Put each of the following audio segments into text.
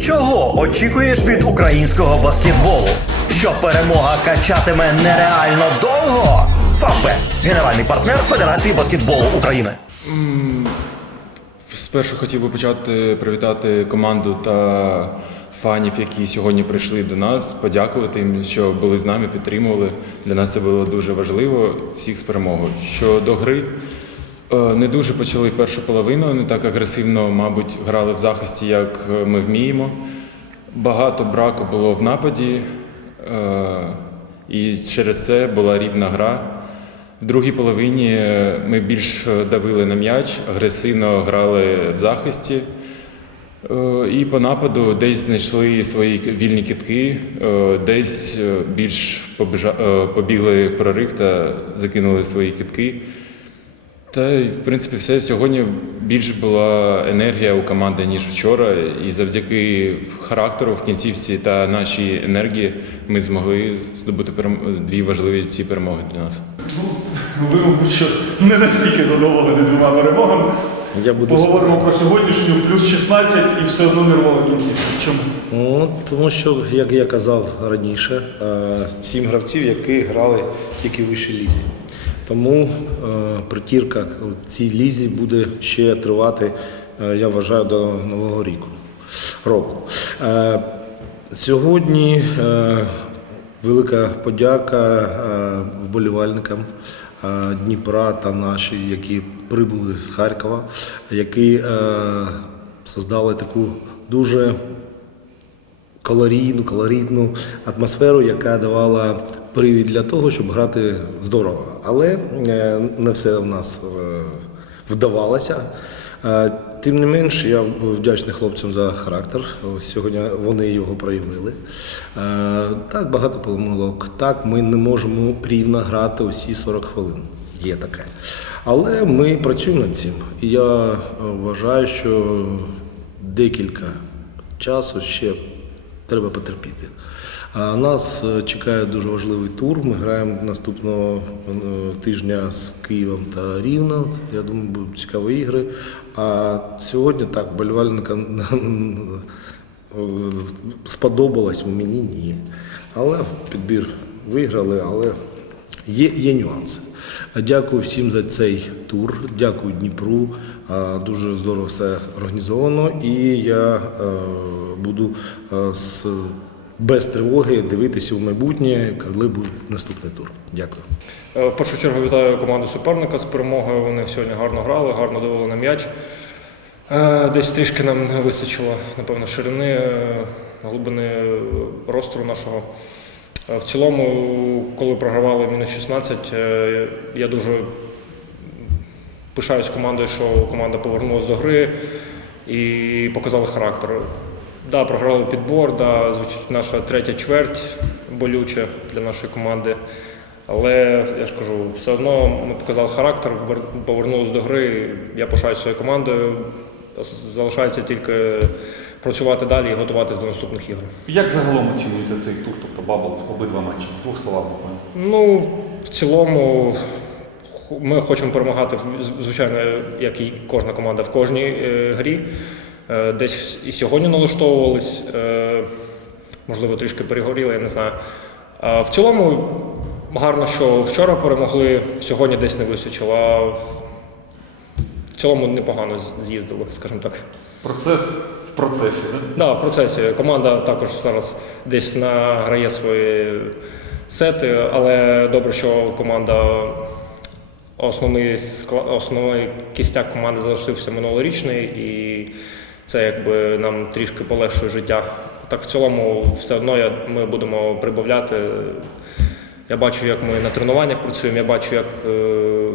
Чого очікуєш від українського баскетболу? Що перемога качатиме нереально довго? Фавбет – генеральний партнер Федерації баскетболу України. Спершу хотів би почати привітати команду та фанів, які сьогодні прийшли до нас, подякувати їм, що були з нами, підтримували. Для нас це було дуже важливо. Всіх з перемогою. Щодо гри, не дуже почали першу половину, не так агресивно, мабуть, грали в захисті, як е, ми вміємо. Багато браку було в нападі, е, і через це була рівна гра. В другій половині е, ми більш давили на м'яч, агресивно грали в захисті. Е, І по нападу десь знайшли свої вільні кітки, е, десь е, більш е, побігли в прорив та закинули свої кітки. Та й в принципі все сьогодні більш була енергія у команди ніж вчора, і завдяки характеру в кінцівці та нашій енергії ми змогли здобути дві важливі ці перемоги для нас. Ну, Ви, мабуть, що не настільки задоволені двома перемогами. Я буду Поговоримо про сьогоднішню, плюс 16 і все одно нервова кінцівка. Чому? Ну, тому що, як я казав раніше, е, сім гравців, які грали тільки в вищій лізі. Тому е, притірка в цій лізі буде ще тривати, е, я вважаю, до Нового року. Е, Сьогодні велика подяка вболівальникам Дніпра та наші, які прибули з Харкова, які создали таку дуже калорійну, калорійну атмосферу, яка давала привід для того, щоб грати здорово. Але е, не все в нас е, вдавалося. Е, Тим не менш, я вдячний хлопцям за характер. Сьогодні вони його проявили. Так, багато помилок. Так, ми не можемо рівно грати усі 40 хвилин. Є таке. Але ми працюємо над цим. І я вважаю, що декілька часу ще треба потерпіти. А нас е, чекає дуже важливий тур. Ми граємо наступного е, тижня з Києвом та Рівно. Я думаю, будуть цікаві ігри. А сьогодні так, болівальникам е, сподобалось мені ні. Але підбір виграли, але є, є нюанси. Дякую всім за цей тур. Дякую Дніпру. Дуже здорово все організовано. І я буду з, без тривоги дивитися в майбутнє, коли буде наступний тур. Дякую. Е, В першу чергу вітаю команду суперника з перемогою. Вони сьогодні гарно грали, гарно давали на м'яч. Е, Десь трішки нам не вистачило, напевно, ширини, е, глибини ростру нашого. В цілому, коли програвали мінус 16, е, я дуже пишаюсь командою, що команда повернулася до гри і показали характер. Да, програли підбор, да, звучить наша третя чверть болюча для нашої команди. Але я ж кажу, все одно ми показали характер, вер- повернулися до гри. Я пишаюсь своєю командою. Залишається тільки працювати далі і готуватися до наступних ігор. Як загалом оцінюєте цей тур, тобто бабл в обидва матчі? В двох словах буквально. Ну, в цілому, ми хочемо перемагати, звичайно, як і кожна команда в кожній е, грі. Е, десь і сьогодні налаштовувались, е, можливо, трішки перегоріли, я не знаю. В цілому, гарно, що вчора перемогли, сьогодні десь не вистачило. А в цілому непогано з'їздили, скажімо так. Процес в процесі, да? Да, в процесі. Команда також зараз десь награє свої сети, але добре, що команда основний скла- основний кістяк команди залишився минулорічний, і це якби нам трішки полегшує життя. Так в цілому, все одно я, ми будемо прибавляти. Я бачу, як ми на тренуваннях працюємо, я бачу, як е,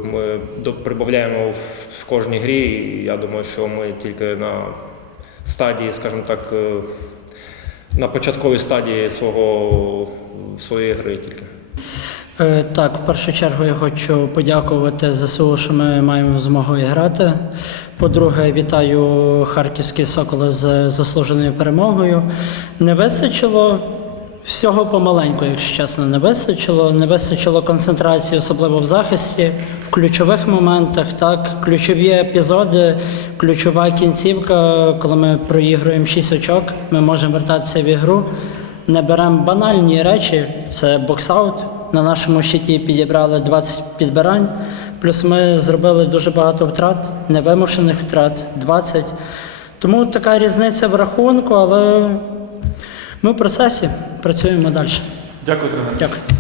ми прибавляємо в, в кожній грі. І я думаю, що ми тільки на стадії, скажімо так, е, на початковій стадії свого, своєї гри тільки. Е, Так, в першу чергу я хочу подякувати ЗСУ, що ми маємо змогу грати. По-друге, вітаю харківські соколи з заслуженою перемогою. Не вистачило Всього помаленьку, якщо чесно, не вистачило. Не вистачило концентрації, особливо в захисті, в ключових моментах, так, ключові епізоди, ключова кінцівка, коли ми проігруємо 6 очок, ми можемо вертатися в ігру. Не беремо банальні речі, це боксаут. На нашому щиті підібрали 20 підбирань. Плюс ми зробили дуже багато втрат, невимушених втрат 20. Тому така різниця в рахунку, але ми в процесі працюємо далі. Дякую, тренер. Дякую.